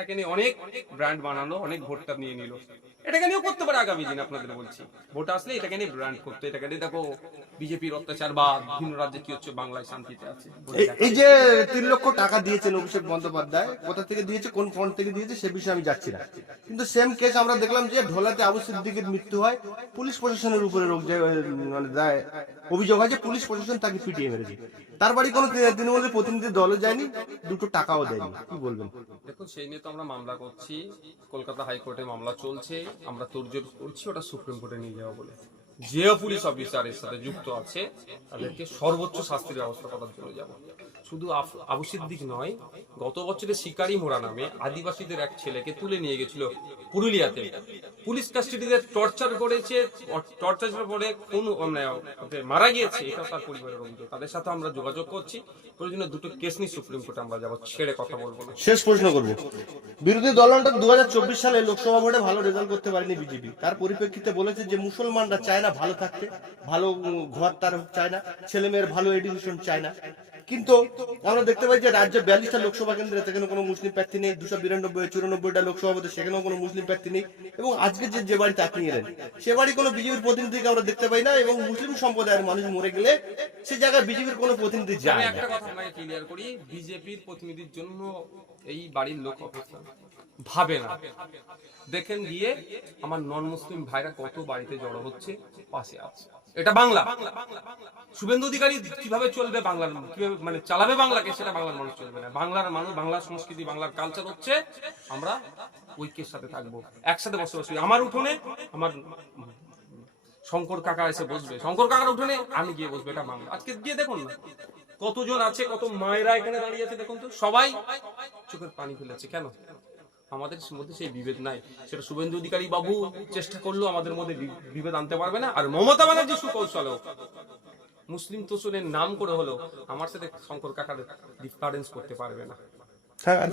তাকে নিয়ে অনেক ব্র্যান্ড বানালো, অনেক ভোটটা নিয়ে নিল। এটাকে নিয়েও করতে পারে আগামী দিন, আপনাদের বলছি। ভোট আসলে এটাকে নিয়ে ব্র্যান্ড করতে, এটাকে নিয়ে দেখো বিজেপির অত্যাচার বা বিভিন্ন রাজ্যে কি হচ্ছে, বাংলায় শান্তিতে আছে বলে দেখা। এই যে 3 লক্ষ টাকা দিয়েছেন অভিষেক বন্দ্যোপাধ্যায়, কোথা থেকে দিয়েছে, কোন ফন্ড থেকে দিয়েছে সে বিষয়ে আমি যাচ্ছি না, কিন্তু সেম কেস আমরা দেখলাম যে ঢোলাতে আবু সিদ্দিকের মৃত্যু হয়, পুলিশ প্রশাসনের উপরে মানে অভিযোগ হয় যে পুলিশ প্রশাসন তাকে পিটিয়ে মেরেছে। তার বাড়ি কোনো তৃণমূলের প্রতিনিধি দলও যায়নি, 2টো টাকাও দেয়নি। কি বলবেন? দেখুন, সেই নিয়ে তো আমরা মামলা করছি, কলকাতা হাইকোর্টে মামলা চলছে, আমরা তোড়জোড় করছি ওটা সুপ্রিম কোর্টে নিয়ে যাওয়া বলে। যে পুলিশ অফিসারের সাথে যুক্ত আছে তাদেরকে সর্বোচ্চ শাস্তির ব্যবস্থা করার জন্য যাব। শুধু আবু সিদ্দিক নয়, গত বছরে শিকারি মোড়া নামে আদিবাসীদের এক ছেলেকে তুলে নিয়ে গেছিল পুরুলিয়াতে, পুলিশ কাস্টডিতে টর্চার করেছে, টর্চারের পরে কোন মারা গিয়েছে, এটা তার পরিবারের অভিযোগ। তাদের সাথে আমরা যোগাযোগ করছি, প্রয়োজনে 2টো কেস নিয়ে সুপ্রিম কোর্টে আমরা যাবো, ছেড়ে কথা বলবো না। শেষ প্রশ্ন করবো, বিরোধী দলটা 2024 সালে লোকসভা ভোটে ভালো রেজাল্ট করতে পারেনি বিজেপি, তার পরিপ্রেক্ষিতে বলেছে যে মুসলমানরা চায় না ভালো থাকতে, ভালো ঘর তার চায় না, ছেলে মেয়ের ভালো এডুকেশন চায় না। কিন্তু আমরা দেখতে পাই যে রাজ্যে 42টা লোকসভা কেন্দ্রে সেখানে কোনো মুসলিম প্রার্থী নেই, 294টা লোকসভা ভোটে সেখানেও কোনো মুসলিম প্রার্থী নেই, এবং আজকে যে বাড়িতে আপনি এলেন সে বাড়ি কোনো বিজেপির প্রতিনিধিকে আমরা দেখতে পাই না, এবং মুসলিম সম্প্রদায়ের মানুষ মরে গেলে সে জায়গায় বিজেপির কোনো প্রতিনিধি আমি যায় না। একটা কথা আপনাকে ক্লিয়ার করি, বিজেপির প্রতিনিধির জন্য এই বাড়ির লোক অপেক্ষা ভাবে না। দেখেন গিয়ে আমার নন মুসলিম ভাইরা কত বাড়িতে জড়ো হচ্ছে, পাশে আছে। এটা বাংলা। শুভেন্দু অধিকারী কিভাবে চলবে বাংলার, কিভাবে মানে চালাবে বাংলাকে, সেটা বাংলার মানুষ চলবে না। বাংলার মানুষ, বাংলার সংস্কৃতি, বাংলার কালচার হচ্ছে আমরা ঐক্যের সাথে থাকবো, একসাথে বসবাস করি। আমার উঠোনে আমার শঙ্কর কাকা এসে বসবে, শঙ্কর কাকার উঠোনে আমি গিয়ে বসবো, এটা বাংলা। আজকে গিয়ে দেখুন না কতজন আছে, কত মায়েরা এখানে দাঁড়িয়ে আছে, দেখুন তো সবাই চোখের পানি ফেলেছে। কেন? আমাদের মধ্যে সেই বিভেদ নাই। সেটা শুভেন্দু অধিকারী বাবু চেষ্টা করলেও আমাদের মধ্যে বিভেদ আনতে পারবে না। আর মমতা ব্যানার্জি সুকৌশলেও মুসলিম তোষণের নাম করে হলেও আমার সাথে শঙ্কর কাকার ডিফারেন্স করতে পারবে না। হ্যাঁ।